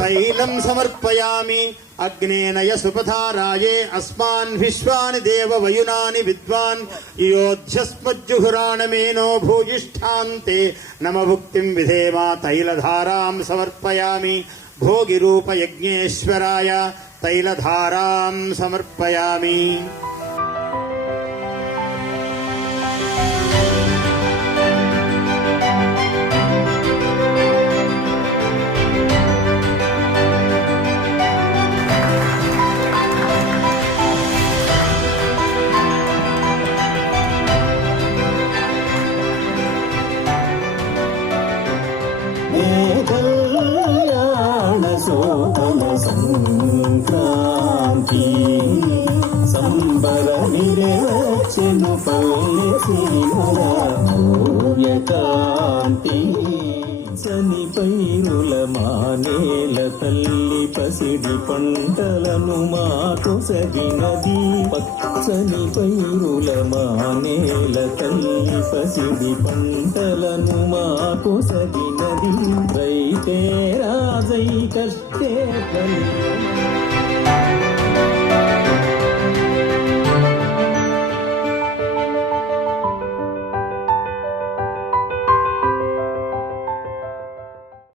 తైలం సమర్పయామి అగ్నేనయ సుపథారాయే అస్మాన్ విశ్వాని దేవ వయునాని విద్వాన్ యోధ్యస్మజ్జుహురాణమేనో భూయిష్ఠాంతే నమభుక్తిం విధేమా తైలధారాం సమర్పయామి భోగిరూపయజ్ఞేశ్వరాయ తైలధారాం సమర్పయామి. సంక్రాంతి సంబరమిరెచెను పల్లెకాంతి చని పైరుల మానేల తల్లి పసిడి పంటలను మాకొసగినది. పచ్చని పైరుల మానేల తల్లి పసిడి పంటలను మాకొసగినది. రైతే రాజై కష్టే